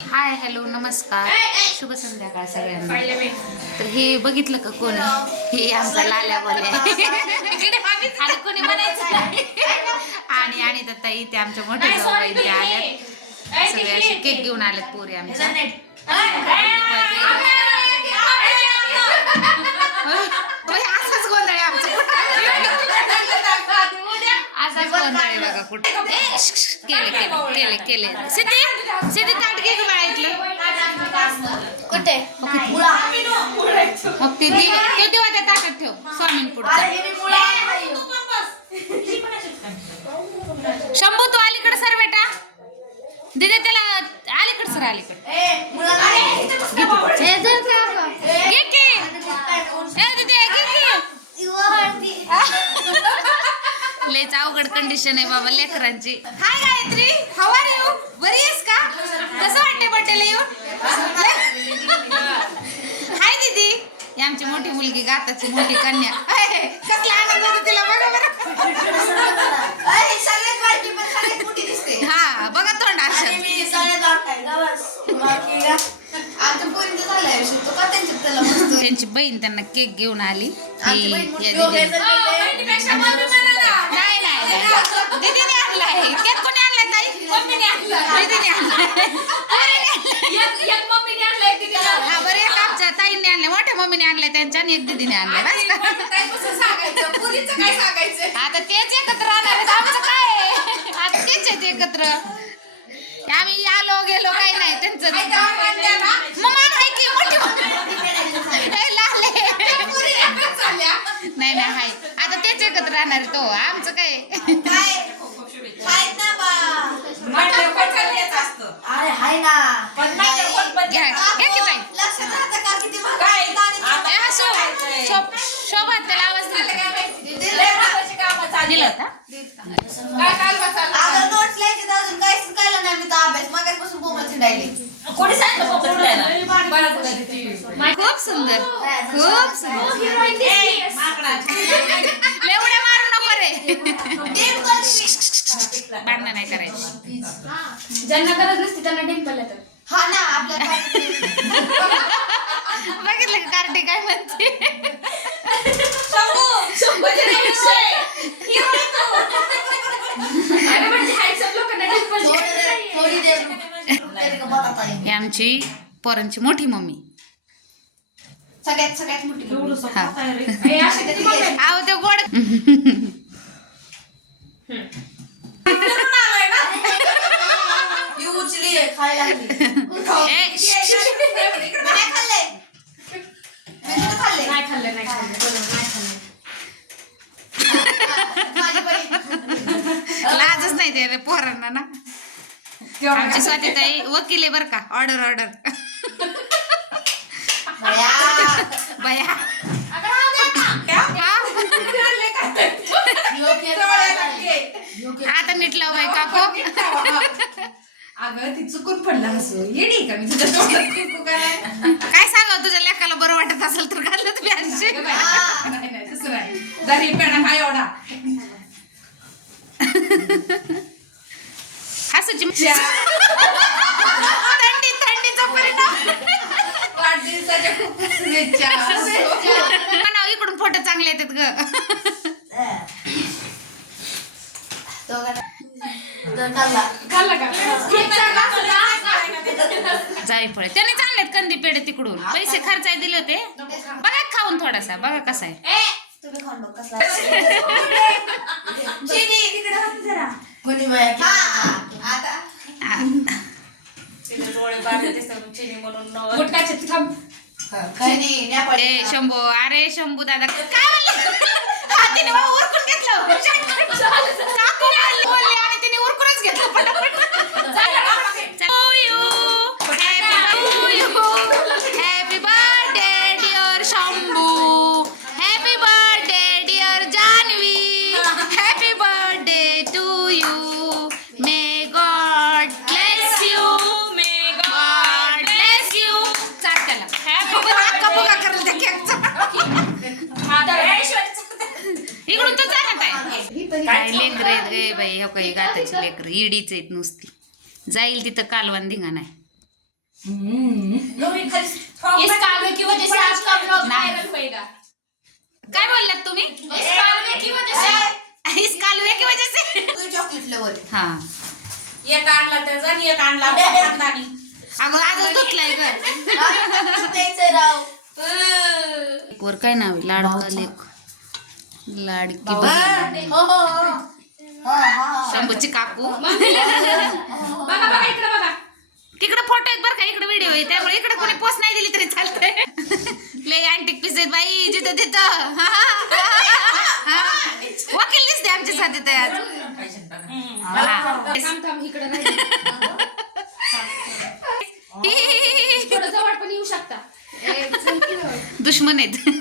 Hi hello नमस्कार शुभ संध्याकाळ सगळ्यांना तर हे बघितलं का कोण हे आमचा लाल्या बोले आणि कोणी म्हणायचं नाही. आणि आणि दत्ता इथे आमच्या मोठ्या जाऊबाई इथे आल्यात सगळे असे केक घेऊन आलेत पोरी आमच्या होय, असाच गोंधळ आहे आमचा असाच केले केले केले केले सिद्धी सिद्धी ताट घे कुठे मग ते दि- ते देवा त्या ताटात ठेव स्वामीन पुढचा शंभू तू अलीकडे सर बेटा दिदे त्याला अलीकडे सर अलीकडे घे की. लयच अवघड कंडिशन आहे बाबा लेकरांची. Hi Gayatri. How are you बरी आहेस का? कसं वाटते बड्डेला येऊन? हाय दीदी. ही आमची मोठी मुलगी गाताची मोठी कन्या. हाय, कसला आनंद होतो तिला बघा बरं हा बघा तोंड अशा. त्यांची बहीण त्यांना केक घेऊन आली. ही या दीदीने- नाही नाही नाही. दीदीने आणलाय. केक कोणी आणलाय ताई? दीदीने आणलाय. हा बरं एक आमच्या ताईने आणले मोठ्या मम्मीने आणले त्यांच्या आणि एक दीदीने आणले बस. का? आता तेच एकत्र राहणार. आमचं काय? आता तेच आहेत एकत्र. आम्ही आलो गेलो काही नाही. त्यांचं मग मान आहे की मोठी. नाही नाही हाय. आता तेच एकत्र राहणार तो. आमचं काय? अरे हाय ना. शोभा. त्याला आवाज दिला होता नोट्स लिहायचे अजून काहीच नाही. मी तर अभ्यास मागासपासून बोंबल चिडायली. खूप सुंदर. खूप सुंदर. एवढ्या मारू नको रे. भांडणं नाही करायची. ज्यांना गरज नसते त्यांना डिंपल येतात हा ना आपल्या बघितलं का कार्टे काय म्हणते? म्हणजे आमची पोरांची मोठी मम्मी. सगळ्यात सगळ्यात मोठी? आहो ते गोड. ही. लाजच नाही ते पोरांना ना. आमची स्वाती ताई वकील आहे बर का. ऑर्डर ऑर्डर बया. बया. आता नीट लाव बाई काको. अगं ती चुकून पडला हसू. येडी का मी तुझ्या तोंडात कुकू काय काय सांगावं तुझ्या लेकाला बरं वाटत असेल तर घालत तुम्ही आणशे नाही नाही तसं नाही. पेढा काय एवढा. हसूची वाढदिवसाच्या खूप शुभेच्छा. म्हणावं, इकडून फोटो चांगले येतात ग. जायफळे त्याने चांगलेत कंदी पेढे तिकडून. पैसे खर्चाय दिले होते. बघा खाऊन थोडासा. बघा कसा आहे. तुम्ही खाऊन बघ कसला कोणी बाया की- हा, आता हा. गुटखाचे थांब काही नाही, नेपाळी. ए शंभू अरे शंभू दादा काय म्हणले? हा, तिने उरकून घेतलं. काकू बोलले आणि तिने उरकूनच घेतलं पटापट. To काय लेकर आहेत गे बाई? हो काही गाताची लेकर. इडीच आहेत नुसती. जाईल तिथं कालवान धिंगा नाही गौरी खाली फ्रॉक इस कालवे की वजह से आपका ब्लॉग नहीं। वायरल होएगा काय बोललात तुम्ही? इस कालवे की वजह से इस कालवे की वजह से चॉकलेट फ्लेवर हा. एक आणला त्याचा आणि एक आणला खानदानी. अगं आजच धुतलाय ग. द्यायचं राव वर काय नाव लाडका लेख लाडकी बहीण. हो हो हो. शंभूची काकू. बघा बघा इकडे बघा. तिकडे फोटो आहेत बरं का इकडे व्हिडिओ आहे. त्यामुळे इकडे कोणी पोस्ट नाही दिली तरी चालतंय. लय अँटिक पीस आहेत बाई जिथं तिथं. हा, हा, हा, हा. वकील दिसते आमच्या साथी तयार. थांब थांब इकडे नाही थोडं जवळ पण येऊ शकता. ए, चल की जवळ. दुश्मन आहेत.